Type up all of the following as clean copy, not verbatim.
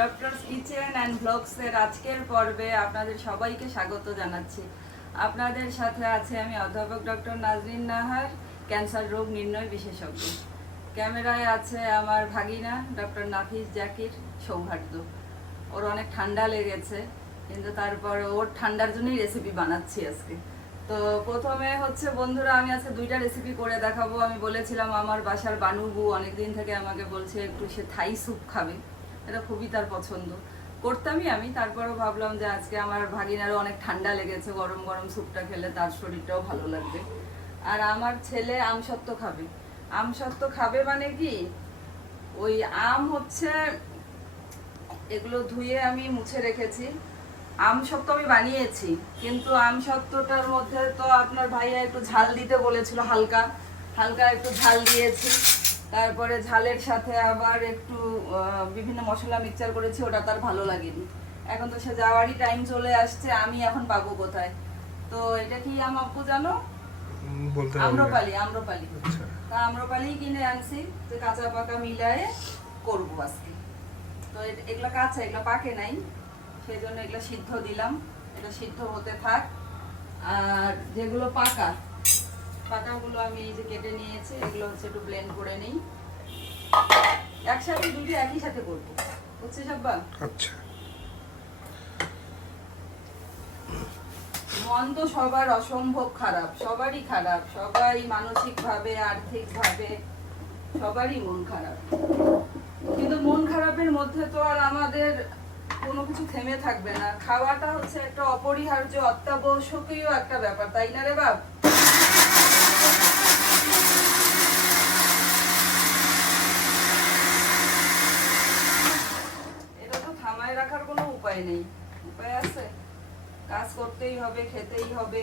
Doctors kitchen and ব্লগসের আজকের পর্বে আপনাদের সবাইকে স্বাগত জানাচ্ছি। আপনাদের সাথে আছে আমি অধ্যাপক ডক্টর নাজরিন নাহার, ক্যান্সার রোগ নির্ণয় বিশেষজ্ঞ। ক্যামেরায় আছে আমার ভাগিনা ডক্টর নাফিস জাকির সৌহার্দ্য। ওর অনেক ঠান্ডা লেগেছে, কিন্তু তারপর ওর ঠান্ডার জন্যই রেসিপি বানাচ্ছি আজকে। তো প্রথমে হচ্ছে বন্ধুরা, আমি আজকে দুইটা রেসিপি করে দেখাবো। আমি বলেছিলাম আমার বাসার বানুবু অনেকদিন থেকে আমাকে বলছে একটু সে থাই স্যুপ খাবে, এটা খুবই তার পছন্দ। করতামই আমি, তারপরও ভাবলাম যে আজকে আমার ভাগিনারও অনেক ঠান্ডা লেগেছে, গরম গরম স্যুপটা খেলে তার শরীরটাও ভালো লাগবে। আর আমার ছেলে আমসত্ত্ব খাবে। আমসত্ত্ব খাবে মানে কি, ওই আম হচ্ছে এগুলো ধুয়ে আমি মুছে রেখেছি। আমসত্ত্ব আমি বানিয়েছি, কিন্তু আমসত্ত্বটার মধ্যে তো আপনার ভাইয়া একটু ঝাল দিতে বলেছিল, হালকা হালকা একটু ঝাল দিয়েছি। তারপরে ঝালের সাথে আবার একটু বিভিন্ন মশলা মিক্সচার করেছি, ওটা তার ভালো লাগেনি। এখন তো সে যাওয়ারই টাইম চলে আসছে, আমি এখন পাবো কোথায়? তো এটা কি আম আপু জানো? আম্রপালি। আম্রপালি, তা আম্রপালি কিনে আনছি, যে কাঁচা পাকা মিলায়ে করবো আজকে। তো এগুলো কাঁচা, এগুলো পাকে নাই, সেই জন্য এগুলো সিদ্ধ দিলাম। এটা সিদ্ধ হতে থাক। আর যেগুলো পাকা, পাকাগুলো আমি এই যে কেটে নিয়েছি, এগুলো হচ্ছে একটু ব্লেন্ড করে নিই। একসাথে দুটো একই সাথে করবো, বুঝছিস আব্বা? আচ্ছা। মন তো সবার অসম্ভব খারাপ, সবারই খারাপ, সবাই মানসিক ভাবে আর্থিক ভাবে সবারই মন খারাপ। কিন্তু মন খারাপের মধ্যে তো আর আমাদের কোনো কিছু থেমে থাকবে না। খাওয়াটা হচ্ছে একটা অপরিহার্য অত্যাবশ্যকীয় একটা ব্যাপার, তাই না রে বাপ? এটা তো থামায় রাখার কোনো উপায় নেই। উপায় আছে? কাজ করতেই হবে, খেতেই হবে,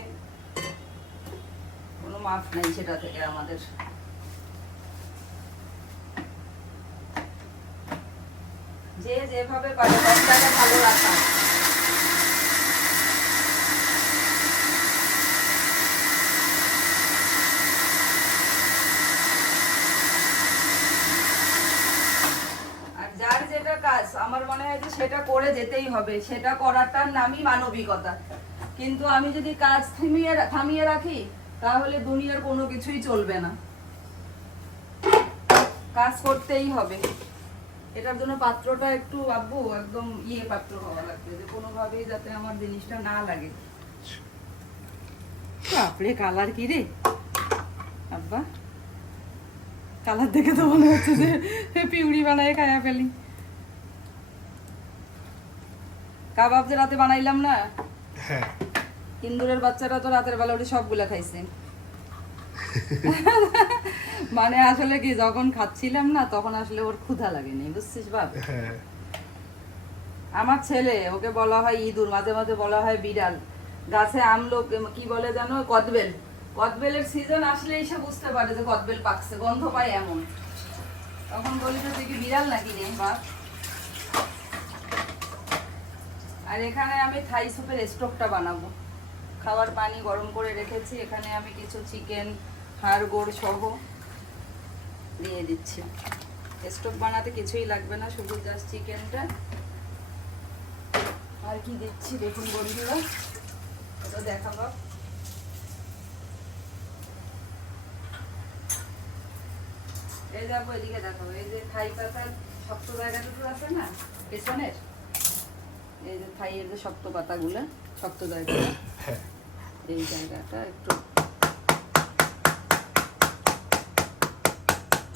কোনো মাফ নাই সেটা থেকে আমাদের। যে যেভাবে পারে মনটাকে ভালো রাখা। আর যার যেটা কাজ, আমার মনে হয় যে সেটা করে যেতেই হবে, সেটা করাটার নামই মানবিকতা। কিন্তু আমি যদি কাজ থামিয়ে রাখি, তাহলে দুনিয়ার কোনো কিছুই চলবে না। কাজ করতেই হবে। এটার জন্য পাত্রটা একটু আব্বু একদম পাত্র হওয়া লাগবে, যে কোনোভাবেই যাতে আমার জিনিসটা না লাগে। বাপরে, কালার কি রে আব্বা! কালার দেখে তো মনে হচ্ছে যে পিউরি বানায় খায়া ফেলি। কাবাব যে রাতে বানাইলাম না, হ্যাঁ, ইন্দুরের বাচ্চারা তো রাতের বেলা উঠে সবগুলা খাইছে। মানে আসলে কি, যখন খাচ্ছিলাম না তখন আসলে ওর ক্ষুধা লাগেনি, বুঝছিস বাপ? হ্যাঁ। আমার ছেলে, ওকে বলা হয় ইঁদুর, মাঝে মাঝে বলা হয় বিড়াল। গাছে আমলোক কি বলে জানো, কদবেল। কদবেলের সিজন আসলে এসে বুঝতে পারে যে কদবেল পাকছে, গন্ধ পায় এমন। তখন বলি যে তুই কি বিড়াল নাকি রে বাপ? আর এখানে আমি থাই স্যুপের স্টকটা বানাবো। খাবার পানি গরম করে রেখেছি, এখানে আমি কিছু চিকেন হাড় গোড় সহ দিয়ে দিচ্ছি। স্টক বানাতে কিছুই লাগবে না, শুধু জাস্ট চিকেনটা। আর কি দিচ্ছি দেখুন বন্ধুরা, এটা দেখাবো। এই যাবো, এদিকে দেখাবো। এই যে থাই পাতার শক্ত জায়গাটুকু আছে না পেছনের, এই যে থাইয়ের যে শক্ত পাতাগুলো, শক্ত জায়গাটা, এই জায়গাটা একটু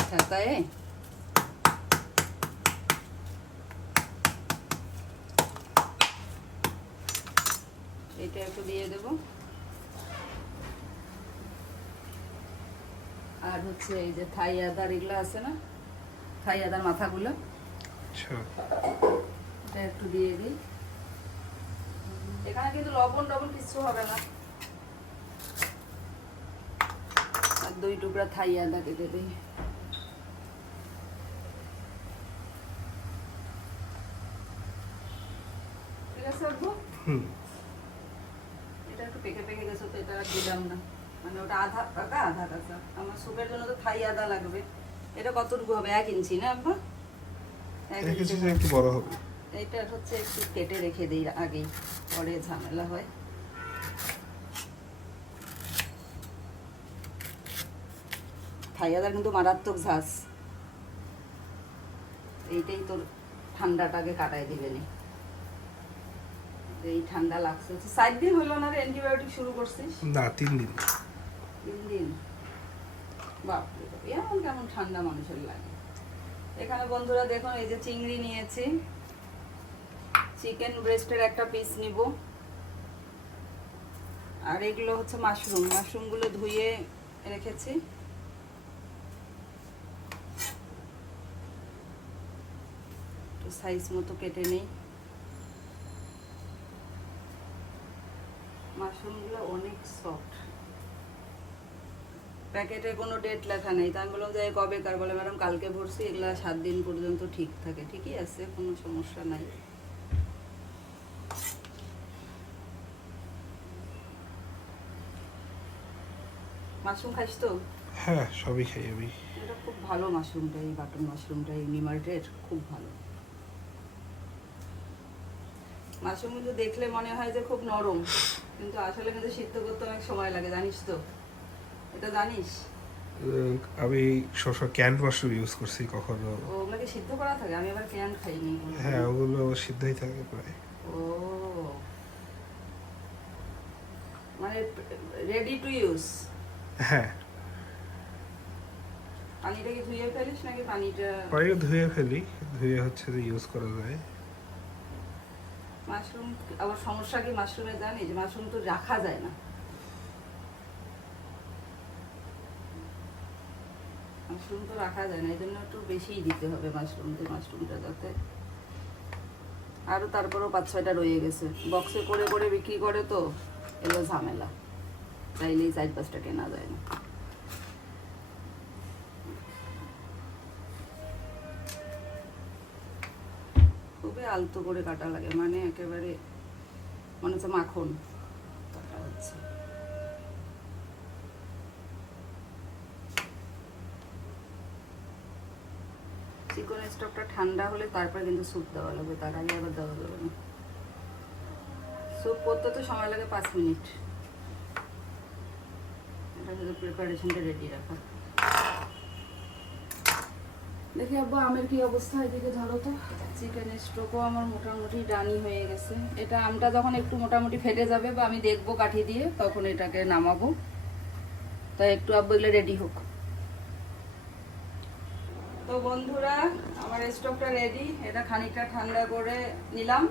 ছাতায় এটা একটু দিয়ে দেব। আর হচ্ছে এই যে থাই আদার এগুলো আছে না, থাই আদার মাথাগুলো, এটা একটু দিয়ে দিই। এখানে কিন্তু লবণ টবণ কিছু হবে না। আর 2 টুকরা থাই আদা কেটে দিই। ঠিক আছে আপু? এটা একটু পেকে পেকে গেছে, তো এটা দিলাম না। মানে ওটা আধা পাকা আধা কাঁচা। আমার স্যুপের জন্য তো থাই আদা লাগবে। এটা কতটুকু হবে? 1 ইঞ্চি না আব্বা? 1 ইঞ্চি একটু বড় হবে। এইটা হচ্ছে একটু কেটে রেখে দিই আগেই, পরে ঝামেলা হয়। খাইয়াদার কিন্তু মারাত্মক ঝাঁজ, এইটাই তোর ঠান্ডাটাকে কাটাই দিবে নি। এই ঠান্ডা লাগছে, 4 দিন হলো না রে অ্যান্টিবায়োটিক শুরু করছিস? না 3 দিন। 3 দিন? বাপরে বাপ, এমন কেমন ঠান্ডা মানুষের লাগে। এখানে বন্ধুরা দেখুন, এই যে চিংড়ি নিয়েছি, চিকেন ব্রেস্টের একটা পিস নিব, আর এগুলো হচ্ছে মাশরুম, মাশরুমগুলো ধুয়ে রেখেছি। একটু সাইজ মতো কেটে নেই। মাশরুমগুলো অনেক সফট, প্যাকেটে কোনো ডেট লেখা নেই। তাই আমি বললাম যে কবেকার, বলে ম্যাডাম কালকে ভরছি, এগুলো 7 দিন পর্যন্ত ঠিক থাকে। ঠিকই আছে, কোনো সমস্যা নাই। মাশরুম খাইস তো? হ্যাঁ সবই খাই আমি। এটা খুব ভালো মাশরুমটা, এই বাটন মাশরুমটা ইউনিমার্টের খুব ভালো। মাশরুমগুলো দেখলে মনে হয় যে খুব নরম, কিন্তু আসলে কিন্তু সিদ্ধ করতে অনেক সময় লাগে, জানিস তো? এটা জানিস? আমি সবসময় ক্যান্ড মাশরুম ইউজ করছি কখনো। ওগুলোকে সিদ্ধ করা থাকে? আমি আবার ক্যান খাইনি। হ্যাঁ ওগুলো সিদ্ধই থাকে প্রায়। ও, মানে রেডি টু ইউজ? হ্যাঁ। পানিটা কি ধুয়ে ফেলিস নাকি পানিটা? পানিটা ধুয়ে ফেলি, ধুয়ে হচ্ছে যে ইউজ করা যায়। মাশরুম আবার সমস্যা কি মাশরুমে জানিস? মাশরুম তো রাখা যায় না, মাশরুম তো রাখা যায় না, এই জন্য একটু বেশিই দিতে হবে মাশরুমটা যাতে। আরও তারপরেও 5-6টা রয়ে গেছে, বক্সে করে করে বিক্রি করে তো, এগুলো ঝামেলা, চাইলেই 4-5টা কেনা যায় না। খুবই আলতো করে কাটা লাগে, মানে একেবারে মনে হচ্ছে মাখন কাটা হচ্ছে। চিকেন স্টকটা ঠান্ডা হলে তারপর কিন্তু স্যুপ দেওয়া লাগবে, তার আগে আবার দেওয়া যাবে না। স্যুপ করতে তো সময় লাগে 5 মিনিট। এটা শুধু প্রিপারেশনটা রেডি রাখা। দেখি আব্বু আমের কি অবস্থা, এদিকে ধরো তো। চিকেন স্টকও আমার মোটামুটি ডানি হয়ে গেছে। এটা আমটা যখন একটু মোটামুটি ফেটে যাবে বা আমি দেখবো কাঠি দিয়ে, তখন এটাকে নামাবো। তাই একটু আব্বু এগুলো রেডি হোক। তো বন্ধুরা, আমার স্টকটা রেডি। এটা খানিকটা ঠান্ডা করে নিলাম।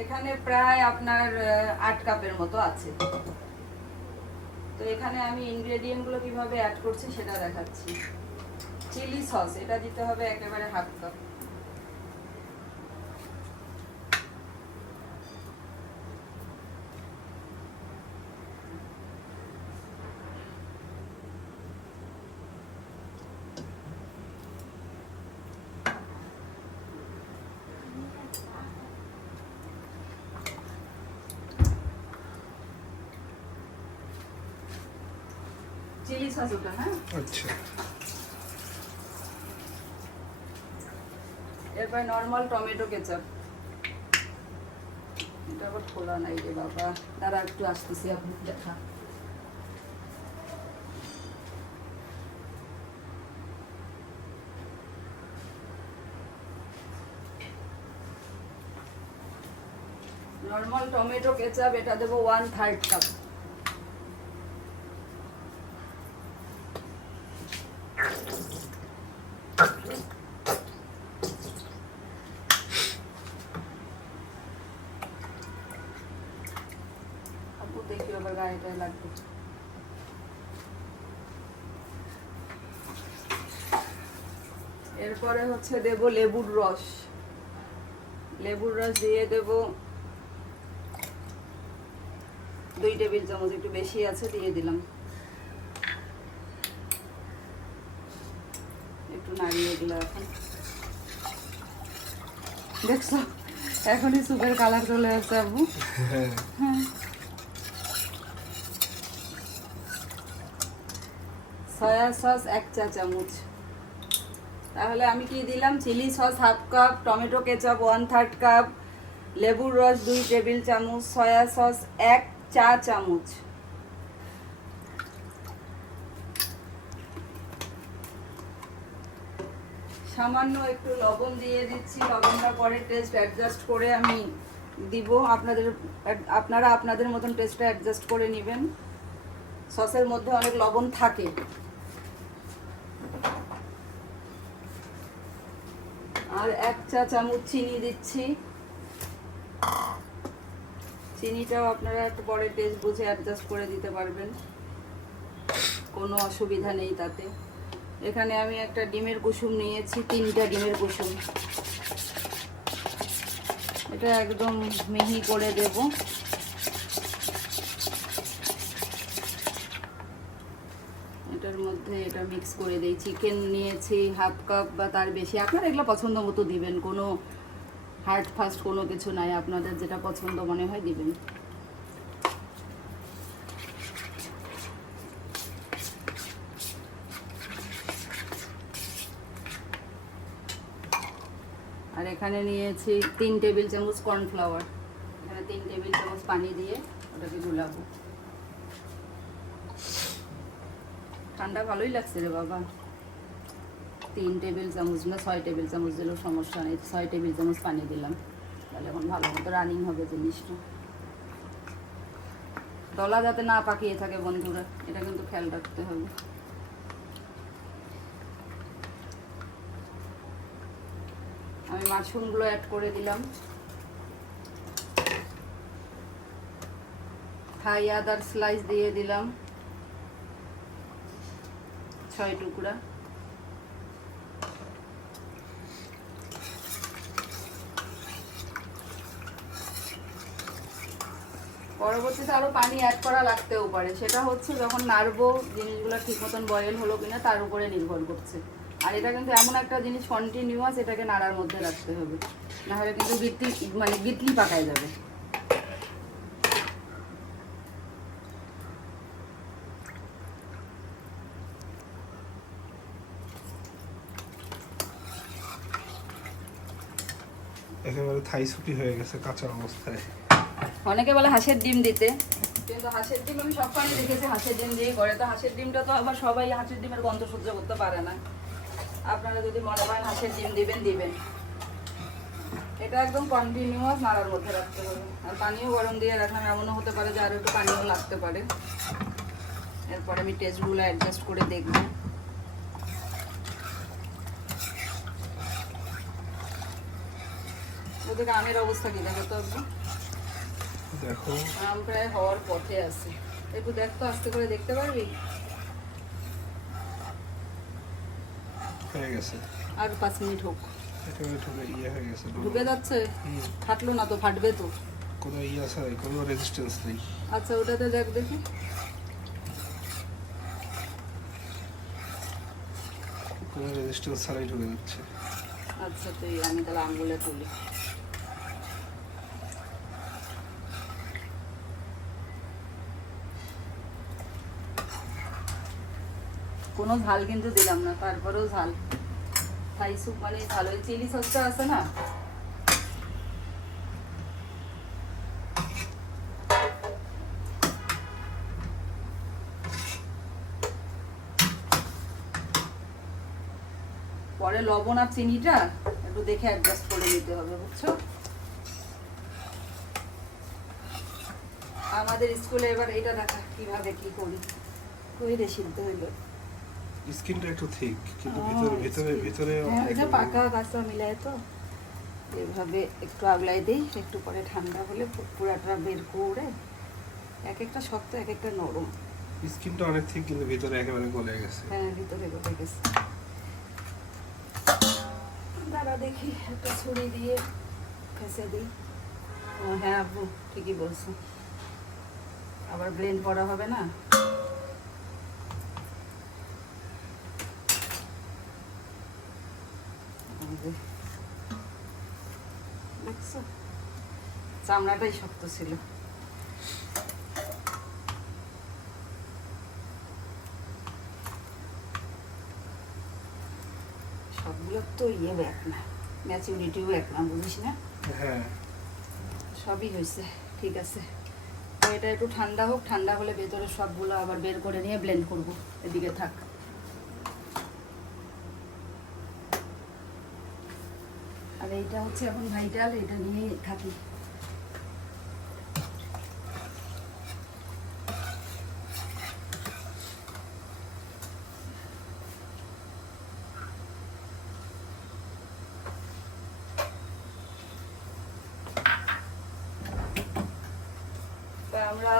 এখানে প্রায় আপনার 8 কাপের মতো আছে। তো এখানে আমি ইনগ্রেডিয়েন্টগুলো কিভাবে অ্যাড করছি সেটা দেখাচ্ছি। চিলি সস, এটা দিতে হবে একেবারে 1/2 কাপ। চিলি সস ওটা, হ্যাঁ। আচ্ছা। এরপর নর্মাল টমেটো কেচাপ। এটা আবার খোলা নাই রে বাবা, দাঁড়া একটু আসতেছি, আপনি দেখা। নর্মাল টমেটো কেচাপ, এটা দেবো 1/3 কাপ। দেখি আবার গায়েটায় লাগবে। এরপরে হচ্ছে দেব লেবুর রস। লেবুর রস দিয়ে দেব 2 টেবিল চামচ, একটু বেশি আছে, দিয়ে দিলাম। একটু নাড়িয়ে দিলাম। এখন দেখছো এখনই সুপের কালার চলে আসছে আব্বু। হ্যাঁ। সয়া সস 1 চা চামচ। তাহলে আমি কি দিলাম, chilli sauce 1/2 cup, tomato ketchup 1/3 cup, লেবুর রস 2 টেবিল চামচ, সয়া সস 1 চা চামচ, সামান্য একটু লবণ দিয়ে দিচ্ছি। লবণটা পরে টেস্ট অ্যাডজাস্ট করে আমি দিব। আপনারা আপনাদের মতন টেস্টটা অ্যাডজাস্ট করে নেবেন। সসের মধ্যে অনেক লবণ থাকে। আর 1 চা চামচ চিনি দিচ্ছি। চিনিটাও আপনারা একটু পরে টেস্ট বুঝে অ্যাডজাস্ট করে দিতে পারবেন, কোনো অসুবিধা নেই তাতে। এখানে আমি একটা ডিমের কুসুম নিয়েছি, 3টা ডিমের কুসুম। এটা একদম মিহি করে দেব। এটার মধ্যে এটা মিক্স করে দিই। চিকেন নিয়েছি 1/2 কাপ বা তার বেশি, আপনারা এগুলো পছন্দ মতো দিবেন, কোনো হার্ড ফাস্ট কোনো কিছু নাই, আপনাদের যেটা পছন্দ মনে হয় দিবেন। আর এখানে নিয়েছি 3 টেবিল চামচ কর্নফ্লাওয়ার। এখানে 3 টেবিল চামচ পানি দিয়ে ওটাকে গুলাবো। ঠান্ডা ভালোই লাগছে রে বাবা। 3 টেবিল চামচ না 6 টেবিল চামচ দিলেও সমস্যা নেই। 6 টেবিল চামচ পানি দিলাম, তাহলে এখন ভালো মতো রানিং হবে জিনিসটা। দলা যাতে না পাকিয়ে থাকে বন্ধুরা, এটা কিন্তু খেয়াল রাখতে হবে। আমি মাশরুমগুলো অ্যাড করে দিলাম। থাই আদার স্লাইস দিয়ে দিলাম 6 টুকরা। পরবর্তীতে আরো পানি অ্যাড করা লাগতেও পারে, সেটা হচ্ছে যখন নাড়বো জিনিসগুলো ঠিক মতন বয়েল হলো কিনা তার উপরে নির্ভর করছে। আর এটা কিন্তু এমন একটা জিনিস কন্টিনিউয়াস, এটাকে নাড়ার মধ্যে রাখতে হবে, নাহলে কিন্তু গিটলি পাকায় যাবে। একেবারে থাই সুপি হয়ে গেছে কাঁচা অবস্থায়। অনেকে বলে হাঁসের ডিম দিতে, কিন্তু হাঁসের ডিম আমি সবখানে দেখেছি হাঁসের ডিম দিয়েই করে। তো হাঁসের ডিমটা তো আবার সবাই হাঁসের ডিমের গন্ধ সহ্য করতে পারে না। আপনারা যদি মনে করেন হাঁসের ডিম দিবেন। এটা একদম কন্টিনিউয়াস নাড়ার মধ্যে রাখতে হবে। আর পানিও গরম দিয়ে রাখলাম, এমনও হতে পারে যে আরও একটু পানিও লাগতে পারে। এরপরে আমি টেস্টগুলো অ্যাডজাস্ট করে দেখব। ওদিকে আমের অবস্থা কি দেখো তো একটু। দেখো আম প্রায় হওয়ার পথে আছে, একটু দেখ তো, আস্তে করে দেখতে পারবি। হয়ে গেছে, আর 5 মিনিট হোক। একেবারে ঢুকে হয়ে গেছে। ঢুকে যাচ্ছে, ফাটলো না তো? ফাটবে তো। কোনো আছে, কোনো রেজিস্ট্যান্স নেই। আচ্ছা ওটাতে দেখ দেখি। কোনো রেজিস্ট্যান্স ছাড়াই ঢুকে যাচ্ছে। আচ্ছা তুই, আমি তাহলে আঙ্গুলে তুলি। কোনো ঝাল কিন্তু দিলাম না, তারপরেও ঝাল। থাই স্যুপ মানে ঝাল। ওই চিলি সসটা আছে না, পরে লবণ আর চিনিটা একটু দেখে অ্যাডজাস্ট করে নিতে হবে, বুঝছো? আমাদের স্কুলে এবার এটা দেখা কিভাবে কি করি। কই রে সিদ্ধ হইলো। স্কিনটা একটু ঠিক, কিন্তু ভিতরে এটা পাকা কাঁচা মিলায় তো এভাবে একটু আগলাই দিই। একটু পরে ঠান্ডা হলে পুরাটা বের করে, এক একটা শক্ত এক একটা নরম। স্কিনটা অনেক ঠিক, কিন্তু ভিতরে একেবারে গলে গেছে। হ্যাঁ ভিতরে গলে গেছে। দাঁড়া দেখি একটা ছুরি দিয়ে ফেঁসে দিই। ও হ্যাঁ আপু ঠিকই বলছো, আবার ব্লেন্ড করা হবে না। দেখছো চামড়াটাই শক্ত ছিল। সবগুলো তো এক না, ম্যাচুরিটিও এক না, বুঝিস না? হ্যাঁ সবই হয়েছে, ঠিক আছে। তো এটা একটু ঠান্ডা হোক, ঠান্ডা হলে ভেতরে সবগুলো আবার বের করে নিয়ে ব্লেন্ড করব। এদিকে থাক। আর এইটা হচ্ছে এখন ভাইটাল, এটা নিয়ে থাকি। আমরা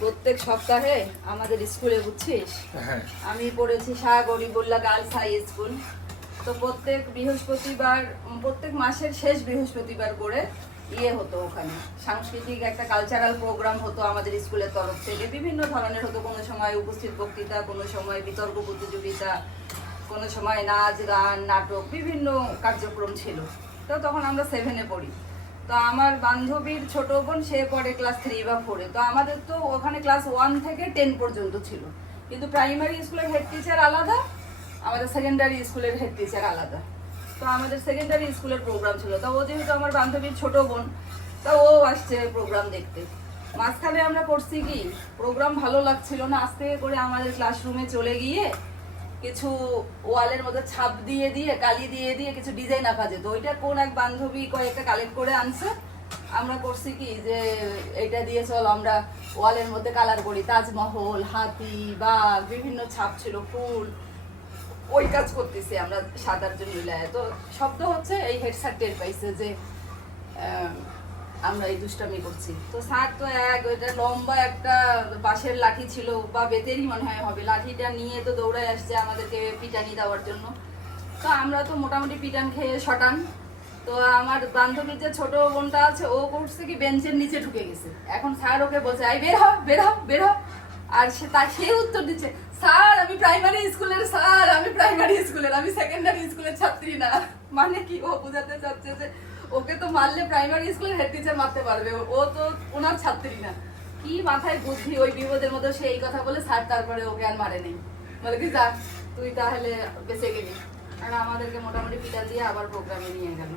প্রত্যেক সপ্তাহে আমাদের স্কুলে, বুঝছিস, হ্যাঁ আমি পড়েছি Shah Garibullah girls high school. তো প্রত্যেক বৃহস্পতিবার, প্রত্যেক মাসের শেষ বৃহস্পতিবার করে হতো, ওখানে সাংস্কৃতিক একটা কালচারাল প্রোগ্রাম হতো আমাদের স্কুলের তরফ থেকে। বিভিন্ন ধরনের হতো, কোনো সময় উপস্থিত বক্তৃতা, কোনো সময় বিতর্ক প্রতিযোগিতা, কোনো সময় নাচ গান নাটক, বিভিন্ন কার্যক্রম ছিল। তো তখন আমরা 7-এ পড়ি। তো আমার বান্ধবীর ছোট বোন, সে পড়ে ক্লাস 3 বা 4-এ। তো আমাদের তো ওখানে ক্লাস 1 থেকে 10 পর্যন্ত ছিল, কিন্তু প্রাইমারি স্কুলের হেড টিচার আলাদা, আমাদের সেকেন্ডারি স্কুলের হেড টিচার আলাদা। তো আমাদের সেকেন্ডারি স্কুলের প্রোগ্রাম ছিল। তো ও যেহেতু আমার বান্ধবীর ছোট বোন, তো ও আসছে প্রোগ্রাম দেখতে। মাঝখানে আমরা করছি কি, প্রোগ্রাম ভালো লাগছিল না, আস্তে করে আমাদের ক্লাসরুমে চলে গিয়ে কিছু ওয়ালের মধ্যে ছাপ দিয়ে দিয়ে, কালি দিয়ে দিয়ে কিছু ডিজাইন আঁকা যেত। ওইটা কোন এক বান্ধবী কয়েকটা কালেক্ট করে আনছে। আমরা করছি কি, যে এটা দিয়ে চল আমরা ওয়ালের মধ্যে কালার করি, তাজমহল, হাতি, বাঘ, বিভিন্ন ছাপ ছিল, ফুল। ওই কাজ করতেছি আমরা 7-8 জন মিলে। তো শব্দ হচ্ছে, এই হেড স্যার টের পাইছে যে আমরা এই দুষ্টামি করছি। তো স্যার তো ওইটা লম্বা একটা বাঁশের লাঠি ছিল, বা বেতেরই মনে হয় হবে, লাঠিটা নিয়ে তো দৌড়ায় আসছে আমাদেরকে পিটানি দেওয়ার জন্য। তো আমরা তো মোটামুটি পিটান খেয়ে শটান। তো আমার বান্ধবীর যে ছোট বোনটা আছে, ও করছে কি, বেঞ্চের নিচে ঢুকে গেছে। এখন স্যার ওকে বলছে, আই বের হ বের হ বের হ। আর সে উত্তর দিচ্ছে, স্যার আমি প্রাইমারি স্কুলের, স্যার আমি প্রাইমারি স্কুলের, আমি সেকেন্ডারি স্কুলের ছাত্রী না। মানে কি, ও বোঝাতে চাচ্ছে যে ওকে তো মারলে প্রাইমারি স্কুলের হেড টিচার মারতে পারবে, ও তো ওনার ছাত্রী না। কি মাথায় বুদ্ধি, ওই বিপদের মধ্যে সে এই কথা বলে স্যার তারপরে ওকে আর মারে নেই, বলে কি যা তুই তাহলে বেঁচে গেলি। আর আমাদেরকে মোটামুটি পিটা দিয়ে আবার প্রোগ্রামে নিয়ে গেল।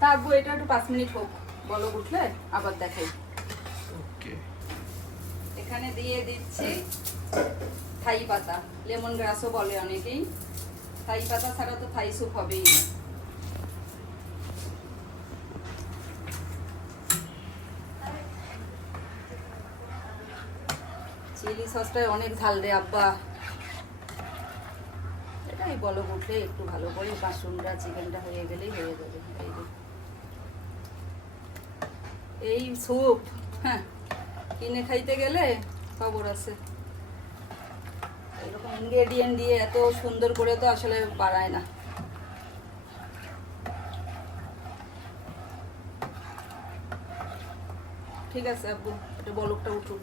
তা আব্বু, এটা একটু 5 মিনিট হোক, বলো উঠলে আবার দেখাই। ওকে। এখানে দিয়ে দিচ্ছি থাই পাতা, লেমন গ্রাসও বলে অনেকেই। থাই পাতা ছাড়া তো থাই স্যুপ হবেই না। চিলি সসটা অনেক ঝাল রে আব্বা। এটাই বলো উঠলে একটু ভালো করে মাশরুমটা, চিকেনটা হয়ে গেলেই হয়ে যাবে। এই স্যুপ, হ্যাঁ, কিনে খাইতে গেলে খবর আছে। এরকম ইনগ্রেডিয়েন্ট দিয়ে এত সুন্দর করে তো আসলে বাড়ায় না। ঠিক আছে আব্বু, এটা বলকটা উঠুক।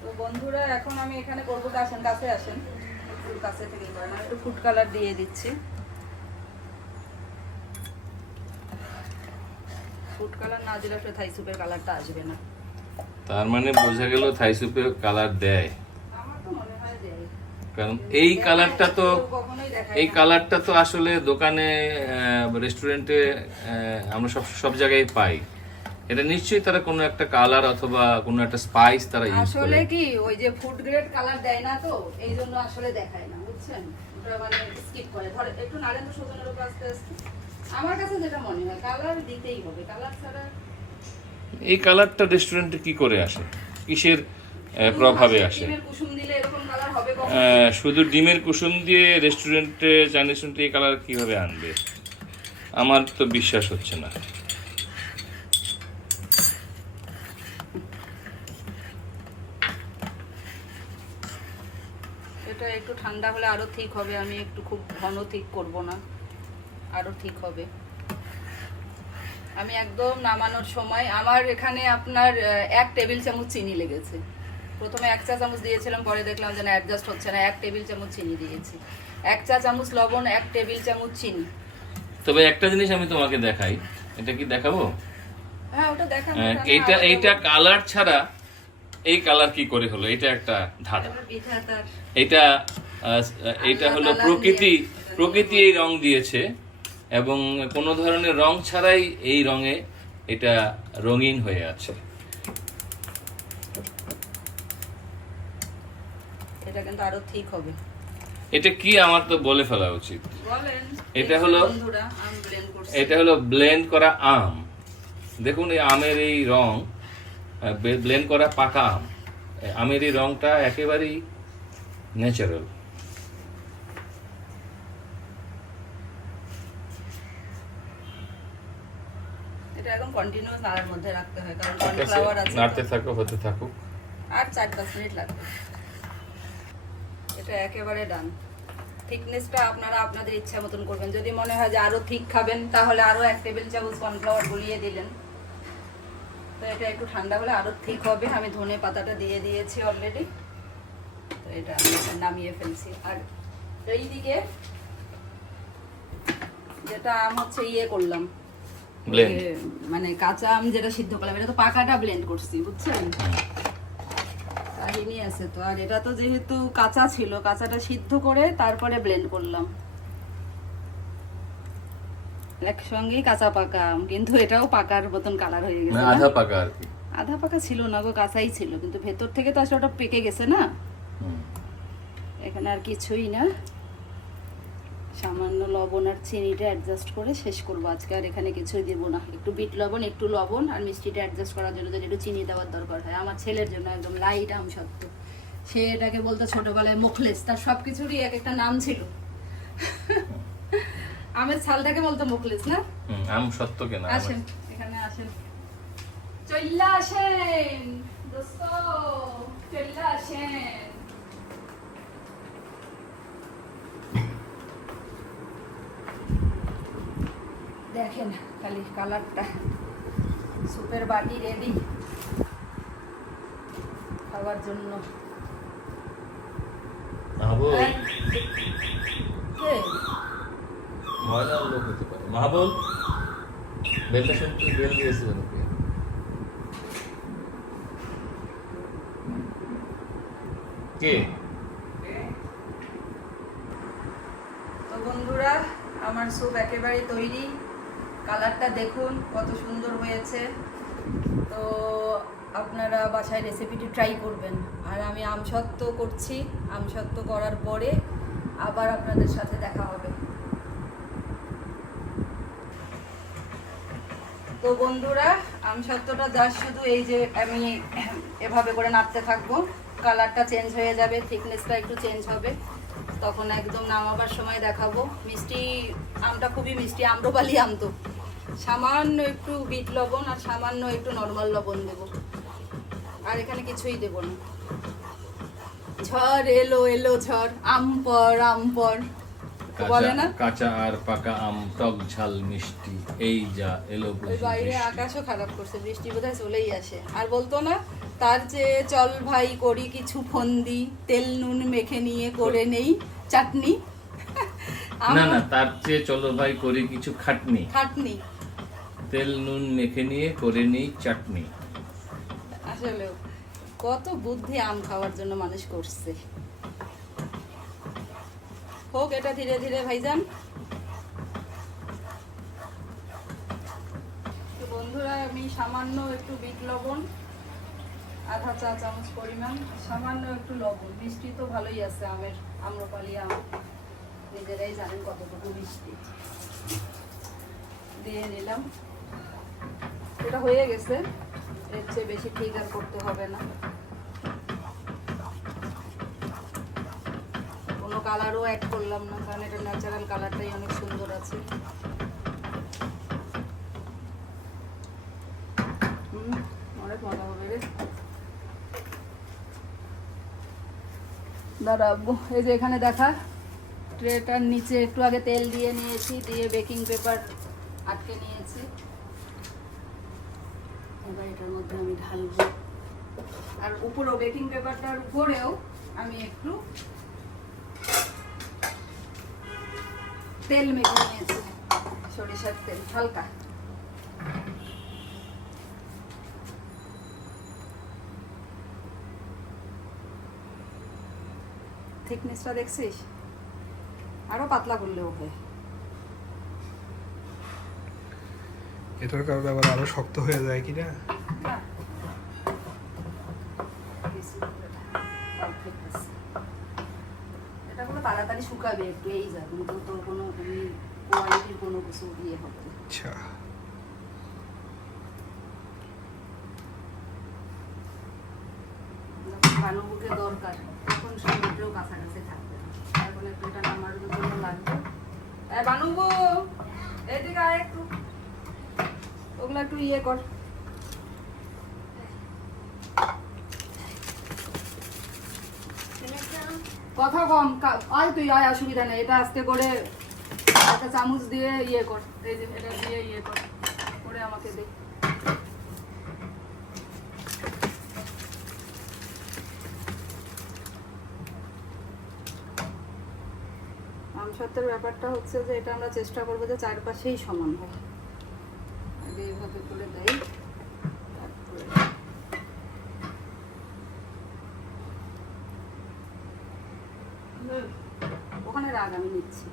তো বন্ধুরা, এখন আমি এখানে করবো, আসেন কাছে আসেন, একটু কাছে থেকে করেন। আমি একটু ফুড কালার দিয়ে দিচ্ছি। ফুড কালার না দিলে আসলে থাই স্যুপের কালারটা আসবে না। তার মানে বোঝা গেল থাই সুপে কালার দেয়, আমার তো মনে হয় যে কারণ এই কালারটা তো আসলে দোকানে, রেস্টুরেন্টে আমরা সব জায়গায় পাই। এটা নিশ্চয়ই তারা কোনো একটা কালার অথবা কোনো একটা স্পাইস তারা ইউজ করে। আসলে কি, ওই যে ফুড গ্রেড কালার দেয় না, তো এই জন্য আসলে দেখায় না, বুঝছেন? ওটা মানে স্কিপ করে। ধরে একটু নাড়েন তো সুজনের উপর আস্তে আস্তে। আমার কাছে যেটা মনে হয়, কালার দিতেই হবে, কালার ছাড়া। এই কালারটা রেস্টুরেন্টে কি করে আসে, কিসের প্রভাবে আসে? ডিমের কুসুম দিলে এরকম কালার হবে কখনো? শুধু ডিমের কুসুম দিয়ে রেস্টুরেন্টে, চাইনিজ রেস্টুরেন্টে এই কালার কিভাবে আনবে? আমার তো বিশ্বাস হচ্ছে না। এটা একটু ঠান্ডা হলে আরো ঠিক হবে। আমি একটু খুব ঘন ঠিক করব না, আরো ঠিক হবে। আমি একদম নামানোর সময় আমার এখানে আপনার 1 টেবিল চামচ চিনি লেগেছে। প্রথমে 1 চা চামচ দিয়েছিলাম, পরে দেখলাম যে না, অ্যাডজাস্ট হচ্ছে না, 1 টেবিল চামচ চিনি দিয়েছি। 1 চা চামচ লবণ, 1 টেবিল চামচ চিনি। তবে একটা জিনিস আমি তোমাকে দেখাই, এটা কি দেখাবো? হ্যাঁ, ওটা দেখান। এইটা কালার ছাড়া এই কালার কি করে হলো? এটা একটা ধাঁধা। এটা বিধাতার এটা এটা হলো প্রকৃতি এই রং দিয়েছে, এবং কোনো ধরনের রং ছাড়াই এই রঙে এটা রঙিন হয়ে আছে। এটা কিন্তু আরো ঠিক হবে। এটা কি আমার তো বলে ফেলা উচিত। বলেন। এটা হলো বন্ধুরা, আমি ব্লেন্ড করছি। এটা হলো ব্লেন্ড করা আম। দেখুন এই আমের এই রং, ব্লেন্ড করা পাকা আম। আমের এই রংটা একেবারেই ন্যাচারাল। এটা এখন কন্টিনিউয়াস নাড়ার মধ্যে রাখতে হয়, কারণ ঠিক আছে, কর্নফ্লাওয়ার আছে। নাড়তে থাকো, হতে থাকুক। আর 4-5 মিনিট লাগবে। এটা একেবারে ডান। থিকনেসটা আপনারা আপনাদের ইচ্ছা মতন করবেন। যদি মনে হয় যে আরো ঠিক খাবেন, তাহলে আরো 1 টেবিল চামচ কর্নফ্লাওয়ার গলিয়ে দিলেন। তো এটা একটু ঠান্ডা হলে আরো ঠিক হবে। আমি ধনে পাতাটা দিয়ে দিয়েছি অলরেডি। তো এটা আমি নামিয়ে ফেলছি। আর এইদিকে যেটা আম হচ্ছে ইয়ে করলাম, Blend। মানে কাঁচা আম যেটা সিদ্ধ করলাম, এটা তো পাকাটা ব্লেন্ড করছি, বুঝছেন? কাহিনী আছে তো। আর এটা তো যেহেতু কাঁচা ছিল, কাঁচাটা সিদ্ধ করে তারপরে ব্লেন্ড করলাম একসঙ্গেই, কাঁচা পাকা আম। কিন্তু এটাও পাকার মতন কালার হয়ে গেছে। আধা পাকা আর কি। আধা পাকা ছিল না গো, কাঁচাই ছিল, কিন্তু ভেতর থেকে তো আসলে ওটা পেকে গেছে না। এখানে আর কিছুই না, সামান্য লবণ আর চিনিটা অ্যাডজাস্ট করে শেষ করবো আজকে। আর এখানে কিছুই দেবো না। একটু বিট লবণ, একটু লবণ আর মিষ্টিটা অ্যাডজাস্ট করার জন্য যদি একটু চিনি দেওয়ার দরকার হয়। আমার ছেলের জন্য একদম লাইট আম সত্য। সে এটাকে বলতো ছোটবেলায় মোখলেস। তার সব কিছুরই এক একটা নাম ছিল। আমের ছালটাকে বলতো মোখলেস না? আম সত্য কেনা। আসেন এখানে, আসেন, চল্লা আসেন দোস্ত, চল্লা আসেন। দেখেন খালি কালারটা। সুপের বাটি রেডি খাওয়ার জন্য। মাহবুব, কে? ময়লার লোক হতে পারে। মাহবুব, বেলটা শুনতে বেল দিয়েছে নাকি? কে? তো বন্ধুরা, আমার স্যুপ একেবারে তৈরি। কালারটা দেখুন কত সুন্দর হয়েছে। তো আপনারা বাসায় রেসিপিটি ট্রাই করবেন। আর আমি আমসত্ত্ব করছি। আমসত্ত্ব করার পরে আবার আপনাদের সাথে দেখা হবে। তো বন্ধুরা, আমসত্ত্বটা জাস্ট শুধু এই যে আমি এভাবে করে নাড়তে থাকবো, কালারটা চেঞ্জ হয়ে যাবে, থিকনেসটা একটু চেঞ্জ হবে, তখন একদম নামাবার সময় দেখাবো। মিষ্টি আমটা খুবই মিষ্টি, আম্রপালি আম তো। সামান্য একটু বিট লবণ আর সামান্য একটু নর্মাল লবণ দেবো, আর এখানে কিছুই দেবো না। ঝড় এলো এলো ঝড়, আম পর আম পর বলে না? কাঁচা আর পাকা আম, টক ঝাল মিষ্টি, এই যা এলো ওই বাইরে আকাশও খারাপ করছে, বৃষ্টি বোধহয় চলেই আসে। আর বলতো না, তার চেয়ে চল ভাই করি কিছু ফন্দি, তেল নুন মেখে নিয়ে করে নেই চাটনি। না না, তার চেয়ে চলো ভাই করি কিছু খাটনি, খাটনি, তেল নুন মেখে নিয়ে করে নেই চাটনি। আসলে কত বুদ্ধি আম খাওয়ার জন্য মানুষ করছে। হোক এটা ধীরে ধীরে ভাইজান। তো বন্ধুরা, আমি সামান্য একটু বিট লবণ, আধা চা চামচ পরিমাণ, সামান্য একটু লবণ। মিষ্টি তো ভালোই আছে আমের, আম্রপালি আম, নিজেরাই জানেন কতটুকু মিষ্টি। দিয়ে নিলাম। এটা হয়ে গেছে, এর চেয়ে বেশি ঠিক আর করতে হবে না। কোনো কালারও অ্যাড করলাম না, কারণ এটা ন্যাচারাল কালারটাই অনেক সুন্দর আছে। অনেক মজা হবে রে। দাঁড়াবো, এই যে এখানে দেখা ট্রেটার নিচে একটু আগে তেল দিয়ে নিয়েছি, দিয়ে বেকিং পেপার আটকে নিয়েছি। এবার এটার মধ্যে আমি ঢালবো। আর উপরেও বেকিং পেপারটার উপরেও আমি একটু তেল মেখে নিয়েছি, সরিষার তেল হালকা। থিকনেসটা দেখছিস? আরো পাতলা করলেও হয়। এটার কারণে আবার আরো শক্ত হয়ে যায় কিনা? না, বেশি করে না, perfect আছে। এটা কোনো তাড়াতাড়ি শুকাবে একটু, এই যা, কিন্তু তোর কোনো কোয়ালিটির কোনো কিছু ইয়ে হবে না। আচ্ছা, যখন বানুবুকে দরকার তখন সমুদ্রেও কাছাকাছি থাকবে না। এখন একটু এটা নামার জন্য লাগবে। বানুবু, এদিকে আয় একটু, ওগুলো একটু ইয়ে কর। কথা কম, আয় তুই আয়, অসুবিধা নেই। এটা আস্তে করে একটা চামচ দিয়ে ইয়ে কর, এই যে এটা দিয়ে ইয়ে কর, করে আমাকে দে। আমসত্ত্বের ব্যাপারটা হচ্ছে যে এটা আমরা চেষ্টা করবো যে চারপাশেই সমান হয়। আগে এইভাবে করে দেই, তারপরে ওখানে রাগ আমি নিচ্ছি।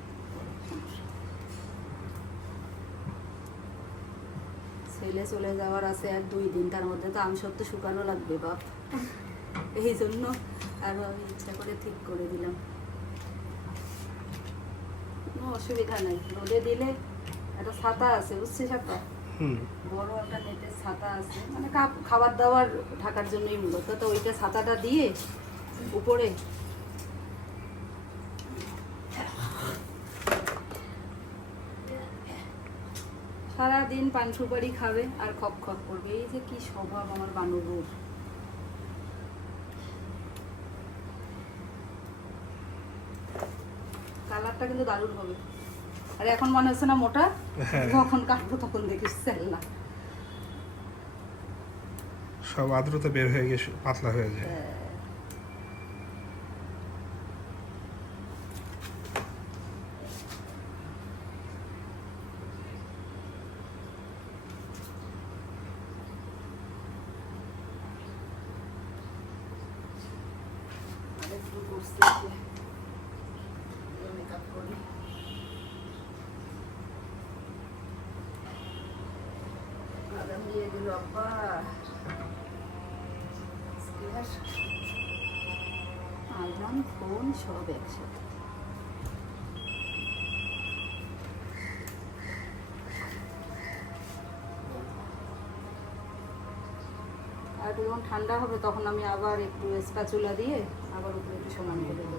ছেলে চলে যাওয়ার আছে 1-2 দিন, তার মধ্যে তো আমসত্ত্ব শুকানো লাগবে বাপ, এই জন্য আরো আমি ইচ্ছা করে ঠিক করে দিলাম। কোনো অসুবিধা নেই, রোদে দিলে একটা ছাতা আছে, বুঝছিস? একটা বড় একটা নেটের ছাতা আছে, মানে খাবার দাবার ঢাকার জন্যই মূলত। তো ওইটা ছাতাটা দিয়ে উপরে সারাদিন পান সুপারি খাবে আর খপ খপ করবে। এই যে কি স্বভাব আমার বানুবুর। কালারটা কিন্তু দারুণ হবে। আর এখন মনে হচ্ছে না মোটা, যখন কাটবো তখন দেখিস না সব আর্দ্রতা বের হয়ে গিয়ে পাতলা হয়ে যায়। আরেকটু করছি মেকআপ করি। আগাম দিয়ে দিল আব্বা, আলবাম ফোন সব একসাথে। আর যখন ঠান্ডা হবে তখন আমি আবার একটু স্প্যাচুলা দিয়ে আবার উপরে একটু সমান করে দেবো।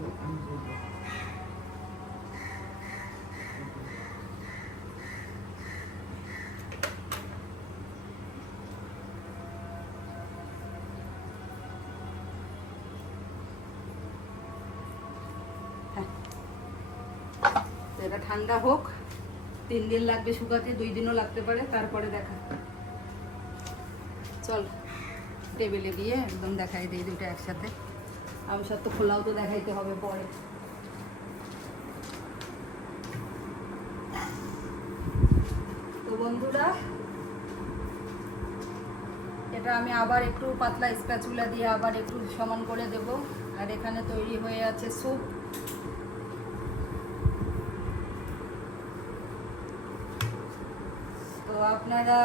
তো এটা ঠান্ডা হোক, 3 দিন লাগবে শুকাতে, 2 দিনও লাগতে পারে, তারপরে দেখা। চল টেবিলে গিয়ে একদম দেখাই দিই দুটো একসাথে। আমসত্ত্ব খোলাও তো দেখাইতে হবে পরে। তো বন্ধুরা, এটা আমি আবার একটু পাতলা স্প্যাচুলা দিয়ে আবার একটু সমান করে দেব। আর এখানে তৈরি হয়ে আছে স্যুপ। তো আপনারা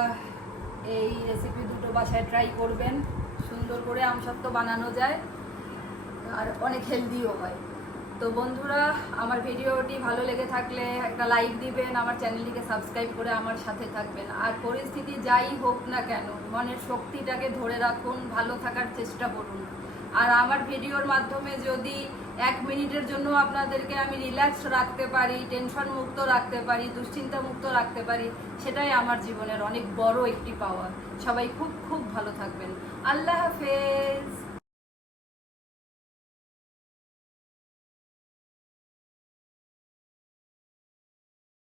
এই রেসিপি দুটো বাসায় ট্রাই করবেন। সুন্দর করে আমসত্ত্ব বানানো যায় আর অনেক হেলদিও হয়। তো বন্ধুরা, আমার ভিডিওটি ভালো লেগে থাকলে একটা লাইক দিবেন, আমার চ্যানেলটিকে সাবস্ক্রাইব করে আমার সাথে থাকবেন। আর পরিস্থিতি যাই হোক না কেন, মনের শক্তিটাকে ধরে রাখুন, ভালো থাকার চেষ্টা করুন। আর আমার ভিডিওর মাধ্যমে যদি 1 মিনিটের জন্য আপনাদেরকে আমি রিল্যাক্স রাখতে পারি, টেনশন মুক্ত রাখতে পারি, দুশ্চিন্তা মুক্ত রাখতে পারি, সেটাই আমার জীবনের অনেক বড় একটি পাওয়া। সবাই খুব খুব ভালো থাকবেন। আল্লাহ হাফেজ।